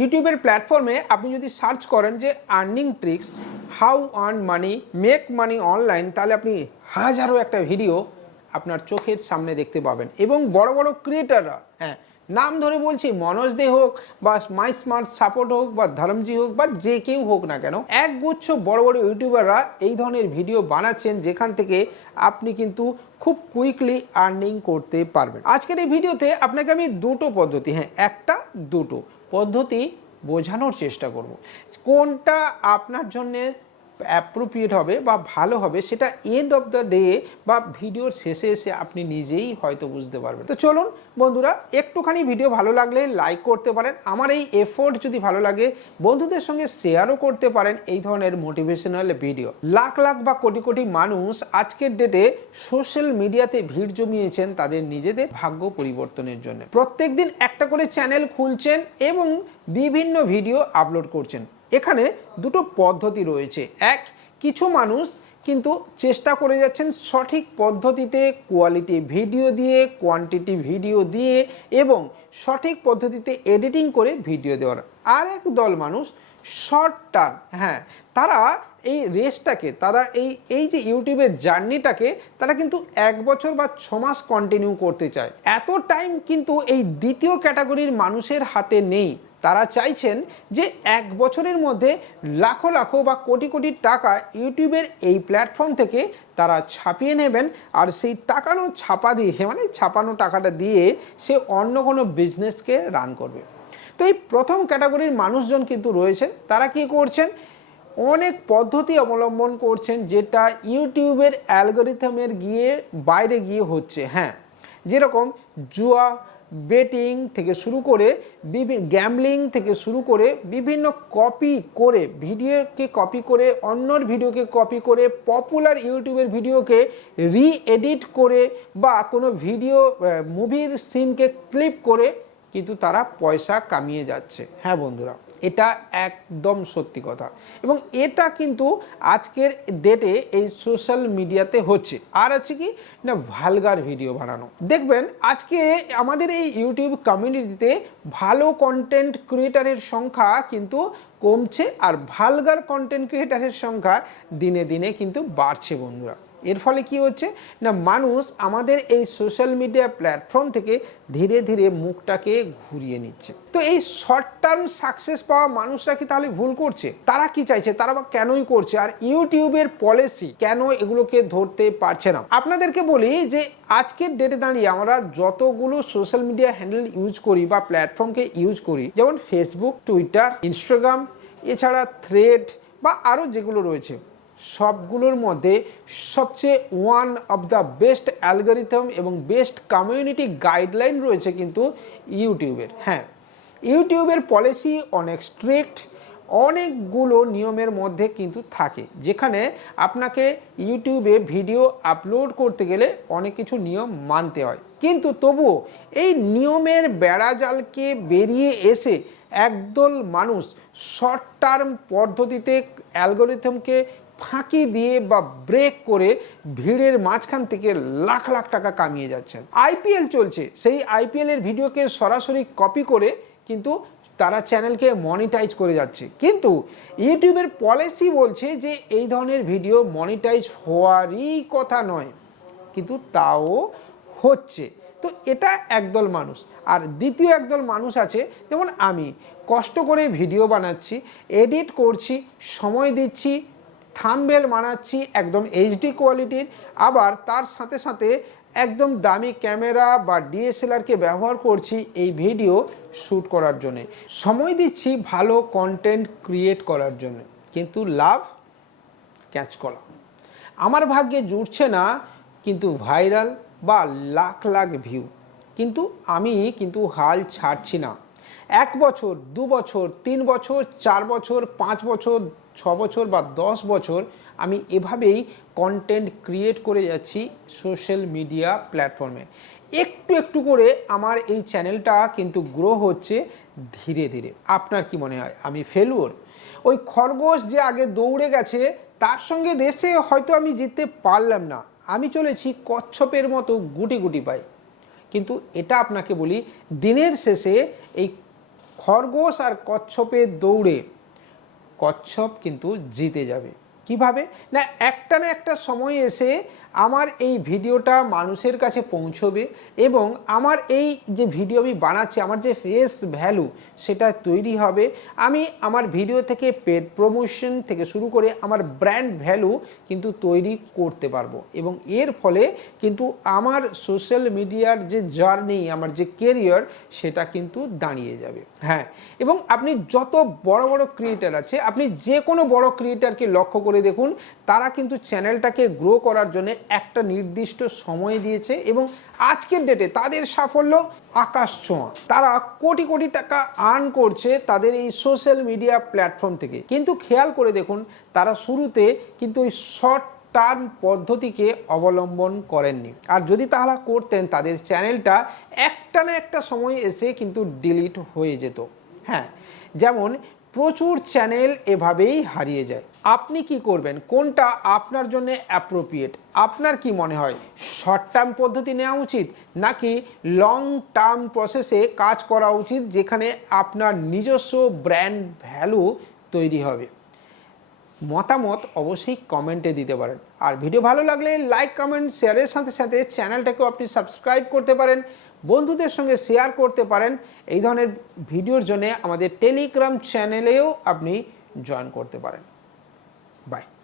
ইউটিউবের প্ল্যাটফর্মে আপনি যদি সার্চ করেন যে earning tricks, how earn money, make money online, তাহলে আপনি হাজারো একটা ভিডিও আপনার চোখের সামনে দেখতে পাবেন। এবং বড় বড় ক্রিয়েটাররা, হ্যাঁ নাম ধরে বলছি, মনোজ দে হোক বা মাই স্মার্ট সাপোর্ট হোক বা ধর্মজি হোক বা যে কেউ হোক না কেন, একগুচ্ছ বড় বড় ইউটিউবাররা এই ধরনের ভিডিও বানাচ্ছেন যেখান থেকে আপনি কিন্তু খুব কুইকলি আর্নিং করতে পারবেন। আজকের এই ভিডিওতে আপনাকে আমি দুটো পদ্ধতি, দুটো পদ্ধতি বোঝানোর চেষ্টা করব। কোনটা আপনার জন্যে অ্যাপ্রোপ্রিয়েট হবে বা ভালো হবে সেটা এন্ড অফ দ্য ডে বা ভিডিওর শেষে এসে আপনি নিজেই হয়তো বুঝতে পারবেন। তো চলুন বন্ধুরা, একটুখানি ভিডিও ভালো লাগলে লাইক করতে পারেন, আমার এই এফোর্ট যদি ভালো লাগে বন্ধুদের সঙ্গে শেয়ারও করতে পারেন। এই ধরনের মোটিভেশনাল ভিডিও লাখ লাখ বা কোটি কোটি মানুষ আজকের ডেটে সোশ্যাল মিডিয়াতে ভিড় জমিয়েছেন তাদের নিজেদের ভাগ্য পরিবর্তনের জন্য। প্রত্যেক দিন একটা করে চ্যানেল খুলছেন এবং বিভিন্ন ভিডিও আপলোড করছেন। এখানে দুটো পদ্ধতি রয়েছে। কিছু মানুষ কিন্তু চেষ্টা করে যাচ্ছেন সঠিক পদ্ধতিতে কোয়ালিটি ভিডিও দিয়ে, কোয়ান্টিটি ভিডিও দিয়ে এবং সঠিক পদ্ধতিতে এডিটিং করে ভিডিও দেওয়ার। আর এক দল মানুষ শর্ট টার্ম, তারা এই রেসটাকে, তারা এই যে ইউটিউবের জার্নিটাকে তারা কিন্তু 1 বছর বা 6 মাস কন্টিনিউ করতে চায়। এত টাইম কিন্তু এই দ্বিতীয় ক্যাটাগরির মানুষের হাতে নেই। তারা চাইছেন যে 1 বছরের মধ্যে লাখো লাখো বা কোটি কোটি টাকা ইউটিউবের এই প্ল্যাটফর্ম থেকে তারা ছাপিয়ে নেবেন, আর সেই ছাপানো টাকাটা দিয়ে সে অন্য কোনো বিজনেসকে রান করবে। তো এই প্রথম ক্যাটাগরির মানুষজন কিন্তু রয়েছেন, তারা কি করছেন, অনেক পদ্ধতি অবলম্বন করছেন যেটা ইউটিউবের অ্যালগরিথমের বাইরে গিয়ে হচ্ছে। যেরকম জুয়া, বেটিং থেকে শুরু করে গ্যামলিং থেকে শুরু করে বিভিন্ন ভিডিওকে কপি করে অন্যর ভিডিওকে কপি করে পপুলার ইউটিউবের ভিডিওকে রি-এডিট করে বা কোনো মুভির সিনকে ক্লিপ করে কিন্তু তারা পয়সা কামিয়ে যাচ্ছে। বন্ধুরা, এটা একদম সত্যি কথা এবং এটা কিন্তু আজকের ডেটে এই সোশ্যাল মিডিয়াতে হচ্ছে। আর আছে কি না, ভালগার ভিডিও বানানো। দেখবেন আজকে আমাদের এই ইউটিউব কমিউনিটিতে ভালো কন্টেন্ট ক্রিয়েটারের সংখ্যা কিন্তু কমছে আর ভালগার কন্টেন্ট ক্রিয়েটারের সংখ্যা দিনে দিনে কিন্তু বাড়ছে বন্ধুরা। এর ফলে কি হচ্ছে না, মানুষ আমাদের এই সোশ্যাল মিডিয়া প্ল্যাটফর্ম থেকে ধীরে ধীরে মুখটাকে ঘুরিয়ে নিচ্ছে। তো এই শর্ট টার্ম সাকসেস পাওয়া মানুষরা কি তাহলে ভুল করছে? তারা কি চাইছে, তারা বা কেনই করছে, আর ইউটিউবের পলিসি কেন এগুলোকে ধরতে পারছে না? আপনাদেরকে বলি যে আজকের ডেটে দাঁড়িয়ে আমরা যতগুলো সোশ্যাল মিডিয়া হ্যান্ডেল ইউজ করি বা প্ল্যাটফর্মকে ইউজ করি, যেমন ফেসবুক, টুইটার, ইনস্টাগ্রাম, এছাড়া থ্রেড বা আরও যেগুলো রয়েছে, সবগুলোর মধ্যে সবচেয়ে one of the best algorithm এবং বেস্ট কমিউনিটি গাইডলাইন রয়েছে কিন্তু ইউটিউবের। ইউটিউবের পলিসি অনেক স্ট্রিক্ট, অনেকগুলো নিয়মের মধ্যে কিন্তু থাকে, যেখানে আপনাকে ইউটিউবে ভিডিও আপলোড করতে গেলে অনেক কিছু নিয়ম মানতে হয়। কিন্তু তবুও এই নিয়মের বেড়াজালকে বেরিয়ে এসে একদল মানুষ শর্ট টার্ম পদ্ধতিতে অ্যালগরিথমকে ফাঁকি দিয়ে বা ব্রেক করে ভিড়ের মাঝখান থেকে লাখ লাখ টাকা কামিয়ে যাচ্ছেন। আইপিএল চলছে, সেই আইপিএলের ভিডিওকে সরাসরি কপি করে কিন্তু তারা চ্যানেলকে মনিটাইজ করে যাচ্ছে। কিন্তু ইউটিউবের পলিসি বলছে যে এই ধরনের ভিডিও মনিটাইজ হওয়ারই কথা নয়, কিন্তু তাও হচ্ছে। তো এটা একদল মানুষ। আর দ্বিতীয় একদল মানুষ আছে, যেমন আমি কষ্ট করে ভিডিও বানাচ্ছি, এডিট করছি, সময় দিচ্ছি, থাম্বনেল বানাচ্ছি একদম এইচডি কোয়ালিটির, আবার তার সাথে সাথে একদম দামি ক্যামেরা বা ডিএসএলআরকে ব্যবহার করছি এই ভিডিও শ্যুট করার জন্য, সময় দিচ্ছি ভালো কন্টেন্ট ক্রিয়েট করার জন্য, কিন্তু লাভ ক্যাচ করা আমার ভাগ্যে জুটছে না, কিন্তু ভাইরাল বা লাখ লাখ ভিউ। কিন্তু আমি কিন্তু হাল ছাড়ছি না। 1 বছর, 2 বছর, 3 বছর, 4 বছর, 5 বছর, 6 বছর বা 10 বছর আমি এভাবেই কন্টেন্ট ক্রিয়েট করে যাচ্ছি সোশ্যাল মিডিয়া প্ল্যাটফর্মে। একটু একটু করে আমার এই চ্যানেলটা কিন্তু গ্রো হচ্ছে ধীরে ধীরে। আপনার কি মনে হয় আমি ফেলুয়ার? ওই খরগোশ যে আগে দৌড়ে গেছে তার সঙ্গে রেসে হয়তো আমি জিততে পারলাম না, আমি চলেছি কচ্ছপের মতো গুটি গুটি পাই। কিন্তু এটা আপনাকে বলি, দিনের শেষে এই খরগোশ আর কচ্ছপের দৌড়ে কচ্ছপ কিন্তু জিতে যাবে। কিভাবে না, একটা সময় এসে আমার এই ভিডিওটা মানুষের কাছে পৌঁছবে এবং আমার এই যে ভিডিও আমি বানাচ্ছি, আমার যে ফেস ভ্যালু সেটা তৈরি হবে। আমি আমার ভিডিও থেকে পেড প্রমোশন থেকে শুরু করে আমার ব্র্যান্ড ভ্যালু কিন্তু তৈরি করতে পারবো এবং এর ফলে কিন্তু আমার সোশ্যাল মিডিয়ার যে জার্নি, আমার যে কেরিয়ার, সেটা কিন্তু দাঁড়িয়ে যাবে। হ্যাঁ, এবং আপনি যত বড় বড় ক্রিয়েটার আছে, আপনি যে কোনো বড় ক্রিয়েটারকে লক্ষ্য করে দেখুন, তারা কিন্তু চ্যানেলটাকে গ্রো করার জন্য একটা নির্দিষ্ট সময় দিয়েছে এবং আজকের ডেটে তাদের সাফল্য আকাশ ছোঁয়া। তারা কোটি কোটি টাকা আর্ন করছে তাদের এই সোশ্যাল মিডিয়া প্ল্যাটফর্ম থেকে। কিন্তু খেয়াল করে দেখুন, তারা শুরুতে কিন্তু ওই শর্ট টার্ম পদ্ধতিকে অবলম্বন করেননি, আর যদি তারা করতেন তাদের চ্যানেলটা একটা না একটা সময় এসে কিন্তু ডিলিট হয়ে যেত। হ্যাঁ, যেমন প্রচুর চ্যানেল এভাবেই হারিয়ে যায়। আপনি কি করবেন, কোনটা আপনার জন্য অ্যাপ্রোপ্রিয়েট? আপনার কি মনে হয়, শর্ট টার্ম পদ্ধতি নেওয়া উচিত নাকি লং টার্ম প্রসেসে কাজ করা উচিত, যেখানে আপনার নিজস্ব ব্র্যান্ড ভ্যালু তৈরি হবে? মতামত অবশ্যই কমেন্টে দিতে পারেন। আর ভিডিও ভালো লাগলে লাইক, কমেন্ট, শেয়ারের সাথে সাথে চ্যানেলটাকেও আপনি সাবস্ক্রাইব করতে পারেন, বন্ধুদের সঙ্গে শেয়ার করতে পারেন। এই ধরনের ভিডিওর জন্য আমাদের টেলিগ্রাম চ্যানেলেও আপনি জয়েন করতে পারেন।